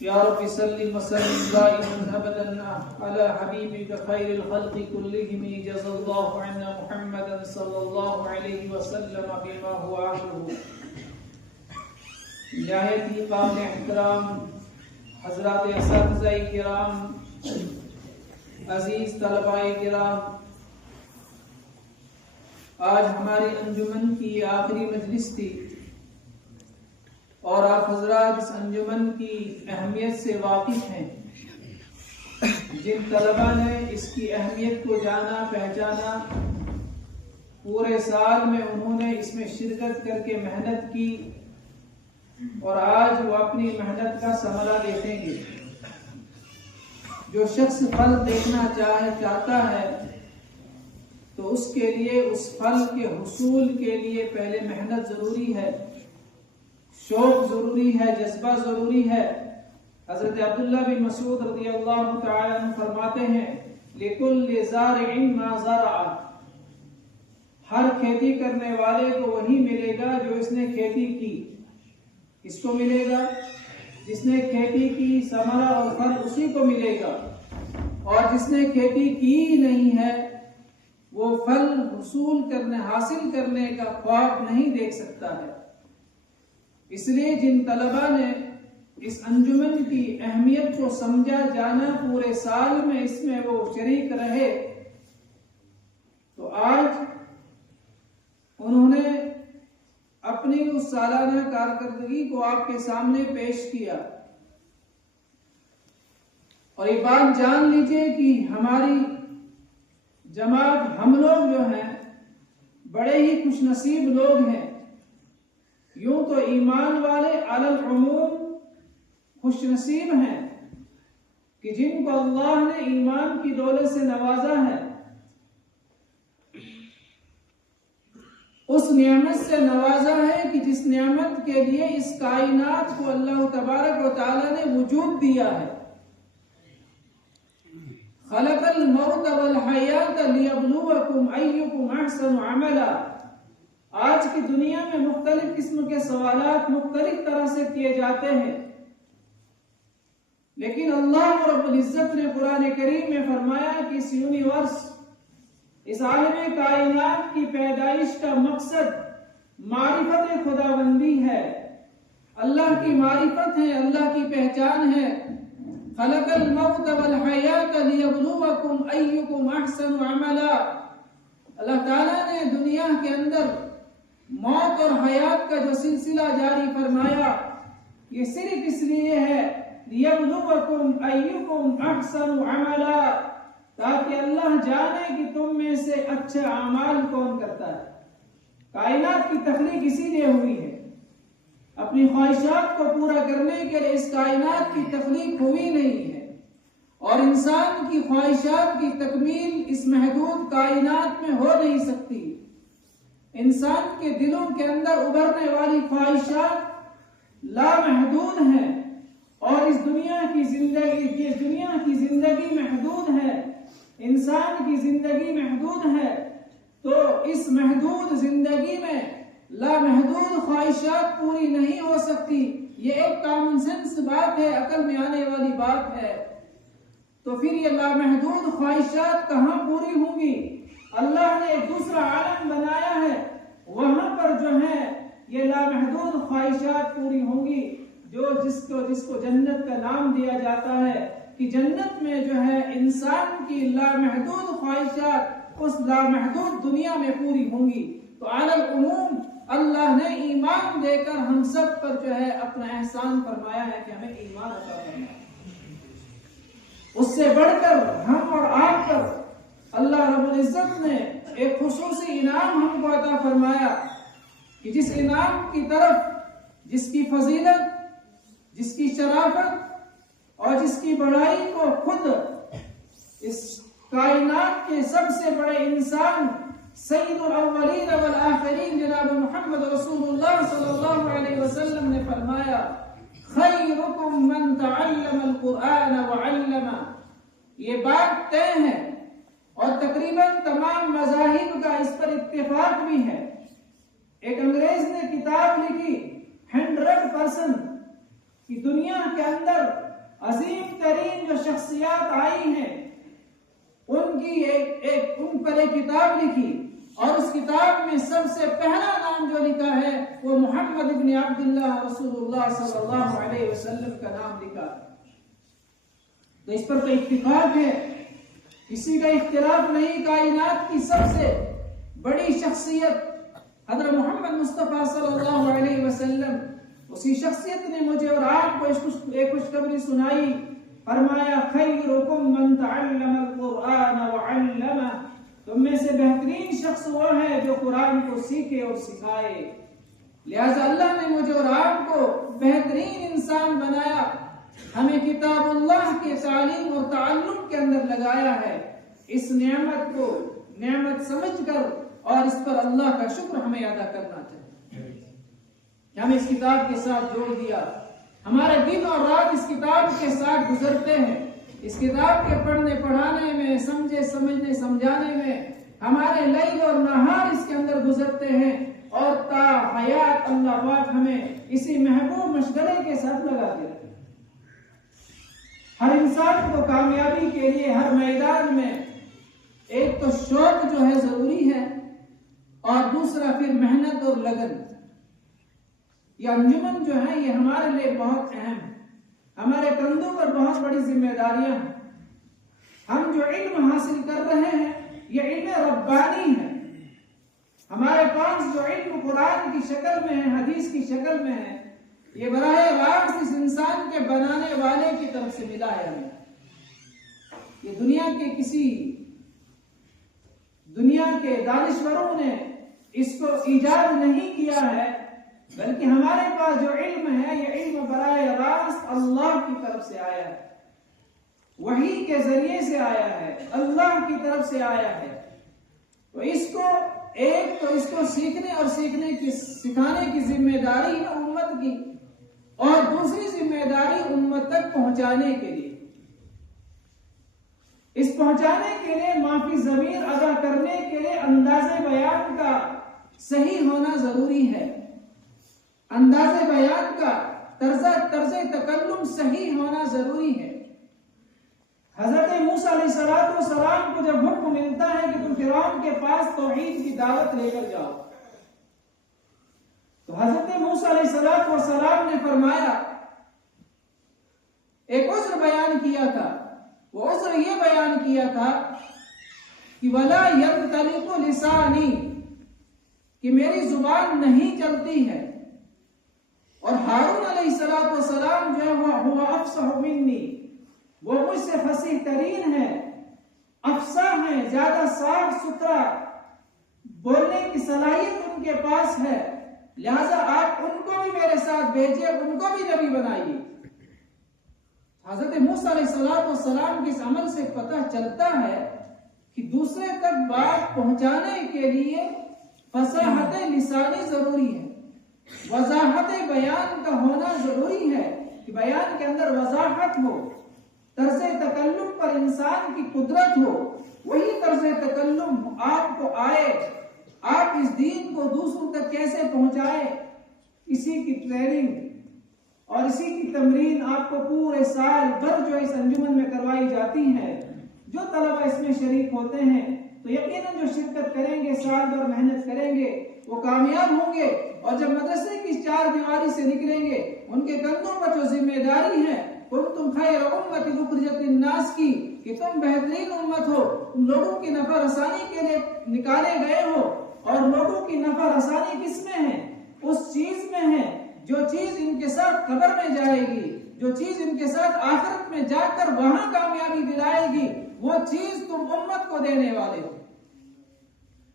يا رب سلم وسلم دائما ابدا على حبيبك خير الخلق كلهم جزا الله عنا محمدا صلى الله عليه وسلم بما هو اهله. نہایت ہی قابل احترام حضرات اساتذہ کرام، عزیز طلباء کرام، آج ہماری انجمن کی آخری مجلس تھی اور آپ حضرات اس انجمن کی اہمیت سے واقف ہیں. جن طلباء نے اس کی اہمیت کو جانا پہچانا، پورے سال میں انہوں نے اس میں شرکت کر کے محنت کی اور آج وہ اپنی محنت کا ثمرہ دیکھیں گے. جو شخص پھل دیکھنا چاہتا ہے تو اس کے لیے اس پھل کے حصول کے لیے پہلے محنت ضروری ہے، شوق ضروری ہے، جذبہ ضروری ہے. حضرت عبداللہ بن مسعود رضی اللہ تعالی عنہ فرماتے ہیں لِكُلِّ زَارِعٍ مَا زَرَعَ، ہر کھیتی کرنے والے کو وہی ملے گا جو اس نے کھیتی کی. کس کو ملے گا؟ جس نے کھیتی کی، ثمرہ اور پھل اسی کو ملے گا. اور جس نے کھیتی کی نہیں ہے وہ پھل حاصل کرنے کا خواب نہیں دیکھ سکتا ہے. اس لیے جن طلباء نے اس انجمن کی اہمیت کو سمجھا، جانا، پورے سال میں اس میں وہ شریک رہے، تو آج انہوں نے اپنی اس سالانہ کارکردگی کو آپ کے سامنے پیش کیا. اور یہ بات جان لیجئے کہ ہماری جماعت، ہم لوگ جو ہیں بڑے ہی خوش نصیب لوگ ہیں. یوں تو ایمان والے علی العموم خوش نصیب ہیں کہ جن کو اللہ نے ایمان کی دولت سے نوازا ہے. اس نعمت سے نوازا ہے کہ جس نعمت کے لیے اس کائنات کو اللہ تبارک و تعالی نے وجود دیا ہے. خلق الموت والحیات لیبلوکم ایکم احسن عملا. آج کی دنیا میں مختلف قسم کے سوالات مختلف طرح سے کیے جاتے ہیں، لیکن اللہ رب العزت نے قرآن کریم میں فرمایا کہ اس یونیورس، اس عالم کائنات کی پیدائش کا مقصد معرفت خداوندی ہے، اللہ کی معرفت ہے، اللہ کی پہچان ہے. خلق الموت والحیات لیبلوکم ایکم احسن عملا. اللہ تعالیٰ نے دنیا کے اندر موت اور حیات کا جو سلسلہ جاری فرمایا، یہ صرف اس لیے ہے لیبلوکم ایکم احسن عملا، تاکہ اللہ جانے کہ تم میں سے اچھے اعمال کون کرتا ہے. کائنات کی تخلیق اسی لیے ہوئی ہے، اپنی خواہشات کو پورا کرنے کے لیے اس کائنات کی تخلیق ہوئی نہیں ہے. اور انسان کی خواہشات کی تکمیل اس محدود کائنات میں ہو نہیں سکتی. انسان کے دلوں کے اندر ابھرنے والی خواہشات لامحدود ہیں، اور اس دنیا کی زندگی محدود ہے، انسان کی زندگی محدود ہے. تو اس محدود زندگی میں لامحدود خواہشات پوری نہیں ہو سکتی. یہ ایک کامن سینس بات ہے، عقل میں آنے والی بات ہے. تو پھر یہ لامحدود خواہشات کہاں پوری ہوں گی؟ اللہ نے ایک دوسرا عالم بنایا ہے، وہاں پر جو ہے یہ لامحدود خواہشات پوری ہوں گی. جس کو جنت کا نام دیا جاتا ہے کہ جنت میں جو ہے انسان کی لامحدود خواہشات اس لامحدود دنیا میں پوری ہوں گی. تو علی العموم اللہ نے ایمان دے کر ہم سب پر جو ہے اپنا احسان فرمایا ہے کہ ہمیں ایمان عطا فرمایا. اس سے بڑھ کر ہم اور آپ پر اللہ رب العزت نے ایک خصوصی انعام ہم کو عطا فرمایا کہ جس انعام کی طرف، جس کی فضیلت، جس کی شرافت اور جس کی بڑائی کو خود اس کائنات کے سب سے بڑے انسان سید الاولین والآخرین جناب محمد رسول اللہ صلی اللہ علیہ وسلم نے فرمایا خیرکم من تعلم القرآن وعلم. یہ بات طے ہے اور تقریباً تمام مذاہب کا اس پر اتفاق بھی ہے. ایک انگریز نے کتاب لکھی 100% کہ دنیا کے اندر عظیم ترین جو شخصیات آئی ہیں ان کی ان پر ایک کتاب لکھی، اور اس کتاب میں سب سے پہلا نام جو لکھا ہے وہ محمد ابن عبداللہ رسول اللہ صلی اللہ علیہ وسلم کا نام لکھا ہے۔ تو اس پر تو اتفاق ہے، کسی کا اختلاف نہیں۔ کائنات کی سب سے بڑی شخصیت حضرت محمد مصطفیٰ صلی اللہ علیہ وسلم، اسی شخصیت نے مجھے اور آپ کو ایک خوشخبری سنائی، فرمایا خیرکم من تعلم القرآن وعلمہ، تم میں سے بہترین شخص وہ ہے جو قرآن کو سیکھے اور سکھائے۔ لہذا اللہ نے مجھے اور آپ کو بہترین انسان بنایا، ہمیں کتاب اللہ کے تعلیم اور تعلم کے اندر لگایا ہے۔ اس نعمت کو نعمت سمجھ کر اور اس پر اللہ کا شکر ہمیں ادا کرنا چاہیے کہ ہمیں اس کتاب کے ساتھ جوڑ دیا۔ ہمارے دن اور رات اس کتاب کے ساتھ گزرتے ہیں، اس کتاب کے پڑھنے پڑھانے میں، سمجھنے سمجھانے میں ہمارے لیل اور نہار اس کے اندر گزرتے ہیں، اور تا حیات اللہ پاک ہمیں اسی محبوب مشغلے کے ساتھ لگاتے رہے۔ ہر انسان کو کامیابی کے لیے ہر میدان میں ایک تو شوق جو ہے ضروری ہے، اور دوسرا پھر محنت اور لگن۔ یہ انجمن جو ہے یہ ہمارے لیے بہت اہم ہے، ہمارے کندھوں پر بہت بڑی ذمہ داریاں ہیں۔ ہم جو علم حاصل کر رہے ہیں یہ علم ربانی ہے، ہمارے پاس جو علم قرآن کی شکل میں ہے، حدیث کی شکل میں ہے، یہ براہ راست اس انسان کے بنانے والے کی طرف سے ملا ہے ہمیں۔ یہ دنیا کے دانشوروں نے اس کو ایجاد نہیں کیا ہے، بلکہ ہمارے پاس جو علم ہے یہ علم براہ راست اللہ کی طرف سے آیا ہے، وحی کے ذریعے سے آیا ہے، اللہ کی طرف سے آیا ہے۔ تو اس کو سیکھنے اور سکھانے کی ذمہ داری ہے امت کی، اور دوسری ذمہ داری امت تک پہنچانے کے لیے، اس پہنچانے کے لیے معافی ضمیر ادا کرنے کے لیے انداز بیان کا صحیح ہونا ضروری ہے، انداز بیان کا طرز تکلم صحیح ہونا ضروری ہے۔ حضرت موسیٰ علیہ السلام کو جب حکم ملتا ہے کہ تم فرعون کے پاس توحید کی دعوت لے کر جاؤ، تو حضرت موسیٰ علیہ السلام نے فرمایا، ایک عذر بیان کیا تھا، وہ عذر یہ بیان کیا تھا کہ وَلَا يَنْطَلِقُ لِسَانِي، کہ میری زبان نہیں چلتی ہے، اور ہارون علیہ السلام جو ہے وہ افصح منی، وہ مجھ سے فصیح ترین ہے، افصاح ہے، زیادہ صاف ستھرا بولنے کی صلاحیت ان کے پاس ہے، لہذا آپ ان کو بھی میرے ساتھ بھیجیے، ان کو بھی نبی بنائیے۔ حضرت موسیٰ علیہ السلام کے اس عمل سے پتہ چلتا ہے کہ دوسرے تک بات پہنچانے کے لیے فصاحت لسانی ضروری ہے، وضاحت بیان کا ہونا ضروری ہے، کہ بیان کے اندر وضاحت ہو، طرز تکلم پر انسان کی قدرت ہو، وہی طرز تکلم آپ کو آئے، آپ اس دین کو دوسروں تک کیسے پہنچائے، اسی کی ٹریننگ اور اسی کی تمرین آپ کو پورے سال بھر جو اس انجمن میں کروائی جاتی ہے۔ جو طلبہ اس میں شریک ہوتے ہیں تو یقیناً جو شرکت کریں گے، سال بھر محنت کریں گے، وہ کامیاب ہوں گے، اور جب مدرسے کی چار دیواری سے نکلیں گے ان کے کندھوں پر جو ذمہ داری ہے تم خیر امت اخرجت للناس کی، کہ تم بہترین امت ہو، تم لوگوں کی نفع رسانی کے لیے نکالے گئے ہو، اور لوگوں کی نفع رسانی کس میں ہے؟ اس چیز میں ہے جو چیز ان کے ساتھ قبر میں جائے گی، جو چیز ان کے ساتھ آخرت میں جا کر وہاں کامیابی دلائے گی، وہ چیز تم امت کو دینے والے ہو۔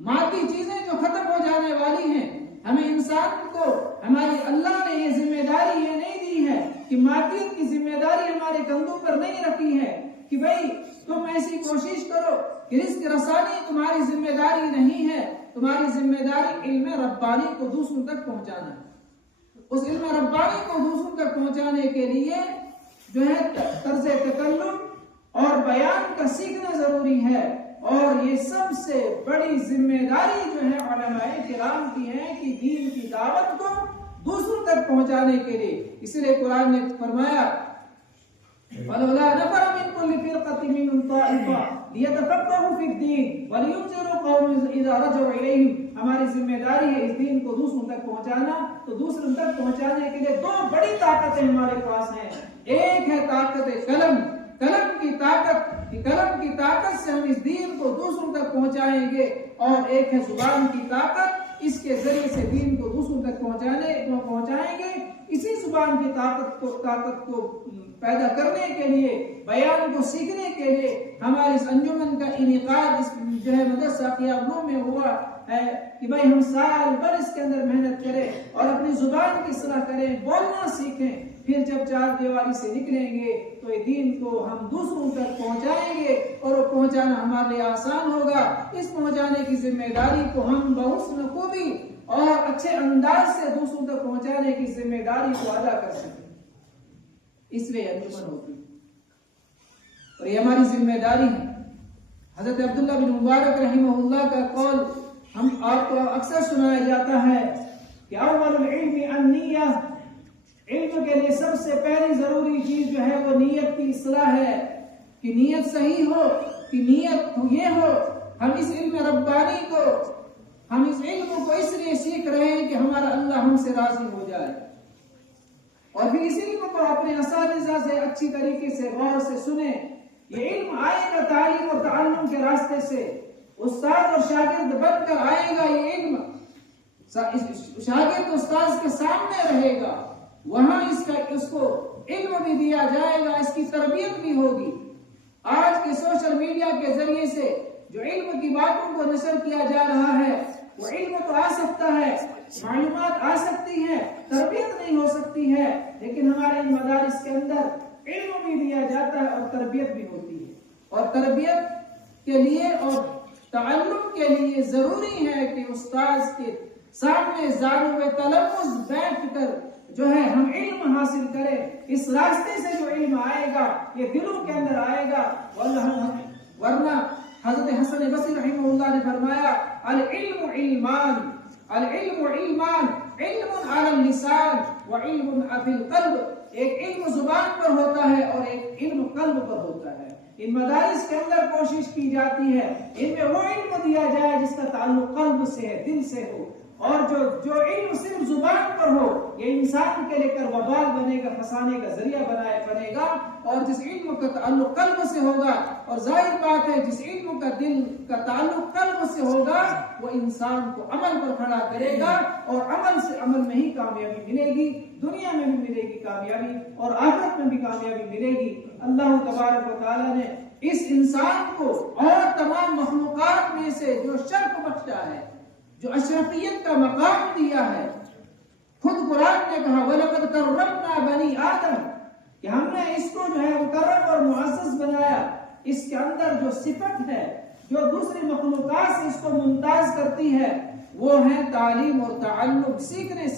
مادی چیزیں جو ختم ہو جانے والی ہیں، ہمیں انسان کو ہماری اللہ نے یہ ذمہ داری یہ نہیں دی ہے کہ مادیت کی ذمہ داری ہمارے کندھوں پر نہیں رکھی ہے کہ بھئی تم ایسی کوشش کرو کہ رزق رسانی تمہاری ذمہ داری نہیں ہے، تمہاری ذمہ داری علم ربانی کو دوسروں تک پہنچانا ہے۔ اس علم ربانی کو دوسروں تک پہنچانے کے لیے جو ہے طرز تکلم اور بیان کا سیکھنا ضروری ہے، اور یہ سب سے بڑی ذمہ داری جو ہے علماء کرام کی ہے کہ دین کی دعوت کو دوسروں تک پہنچانے کے لیے۔ اس لیے قرآن نے فرمایا فلولا نفر من كل فرقة منهم طائفة ليتفقهوا في الدين ولينذروا قوم إذا رجعوا إليهم. ہماری ذمہ داری ہے اس دین کو دوسروں تک پہنچانا. تو دوسروں تک پہنچانے کے لیے دو بڑی طاقتیں ہمارے پاس ہیں. ایک ہے طاقت قلم کی طاقت سے ہم اس دین کو دوسروں تک پہنچائیں گے, اور ایک ہے زبان کی طاقت, اس کے ذریعے سے دین کو دوسروں تک پہنچائیں گے. اسی زبان کی طاقت کو پیدا کرنے کے لیے, بیان کو سیکھنے کے لیے ہماری اس انجمن کا انعقاد اس جو ہے مدرسہ قیاموں میں ہوا ہے کہ بھائی ہم سال بھر اس کے اندر محنت کریں اور اپنی زبان کی اصلاح کریں, بولنا سیکھیں. پھر جب چار دیواری سے نکلیں گے تو یہ دین کو ہم دوسروں تک پہنچائیں گے, اور وہ پہنچانا ہمارے لیے آسان ہوگا. اس پہنچانے کی ذمہ داری کو ہم بحسن خوبی اور اچھے انداز سے دوسروں تک پہنچانے کی ذمہ داری کو ادا کر سکیں. اس لیے انجمن ہوتی ہے اور یہ ہماری ذمہ داری ہے. حضرت عبداللہ بن مبارک رحمہ اللہ کا قول ہم آپ کو اکثر سنایا جاتا ہے کہ اول العلم النیہ, علم کے لیے سب سے پہلی ضروری چیز جو ہے وہ نیت کی اصلاح ہے, کہ نیت صحیح ہو, کہ نیت یہ ہو ہم اس علم ربانی کو, ہم اس علم کو اس لیے سیکھ رہے ہیں کہ ہمارا اللہ ہم سے راضی ہو جائے, اور پھر اس علم کو اپنے اساتذہ سے اچھی طریقے سے غور سے سنیں. یہ علم آئے گا تعلیم اور تعلم کے راستے سے, استاد اور شاگرد بن کر آئے گا. یہ علم شاگرد استاد کے سامنے رہے گا, وہاں اس کو علم بھی دیا جائے گا, اس کی تربیت بھی ہوگی. آج کے سوشل میڈیا کے ذریعے سے جو علم کی باتوں کو نشر کیا جا رہا ہے, وہ علم تو آ سکتا ہے, معلومات آ سکتی ہے, تربیت نہیں ہو سکتی ہے, لیکن ہمارے مدارس کے اندر علم بھی دیا جاتا ہے اور تربیت بھی ہوتی ہے. اور تربیت کے لیے اور تعلم کے لیے ضروری ہے کہ استاذ کے سامنے زانو تلمذ بیٹھ کر جو ہے ہم علم حاصل کریں. اس راستے سے جو علم آئے گا یہ دلوں کے اندر آئے گا. ورنہ حضرت حسن بصری رحمہ اللہ نے فرمایا العلم علمان, علم علی اللسان وعلم فی القلب. ایک علم زبان پر ہوتا ہے اور ایک علم قلب پر ہوتا ہے. ان مدارس کے اندر کوشش کی جاتی ہے ان میں وہ علم دیا جائے جس کا تعلق قلب سے ہے, دل سے ہو, اور جو علم صرف زبان پر ہو یہ انسان کے لے کر وبال بنے گا, پھنسانے کا ذریعہ بنے گا. اور جس علم کا تعلق قلب سے ہوگا, اور ظاہر بات ہے جس علم کا دل کا تعلق قلب سے ہوگا وہ انسان کو عمل پر کھڑا کرے گا, اور عمل میں ہی کامیابی ملے گی. دنیا میں بھی ملے گی کامیابی اور آخرت میں بھی کامیابی ملے گی. اللہ تبارک و تعالی نے اس انسان کو اور تمام مخلوقات میں سے جو شرف بخشا ہے, جو اشرفیت کا مقام دیا ہے, خود قرآن نے کہا وَلَقَدْ كَرَّمْنَا بَنِي آدَمَ, کہ ہم نے اس کو جو ہے مکرم اور معزز بنایا. اس کے اندر جو صفت ہے جو دوسری مخلوقات سے اس کو ممتاز کرتی ہے وہ ہے تعلیم اور تعلم, سیکھنے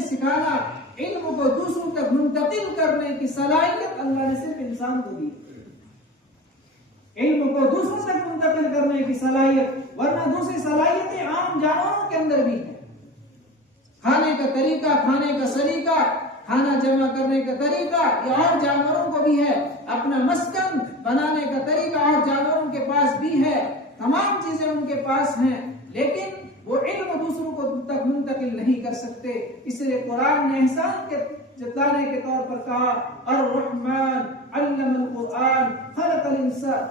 سکھانا. علم کو دوسروں تک منتقل کرنے کی صلاحیت اللہ نے صرف انسان کو دی. علم کو دوسروں تک منتقل کرنے کی صلاحیت, ورنہ دوسری صلاحیتیں عام جانوروں کے اندر بھی ہیں. کھانے کا طریقہ, کھانے کا سلیقہ, کھانا جمع کرنے کا طریقہ یہ اور جانوروں کو بھی ہے. اپنا مسکن بنانے کا طریقہ اور جانوروں کے پاس بھی ہے. تمام چیزیں ان کے پاس ہیں, لیکن وہ علم دوسروں کو تک منتقل نہیں کر سکتے. اس لیے قرآن نے احسان کے جتانے کے طور پر کہا الرحمن علم القرآن خلق الانسان.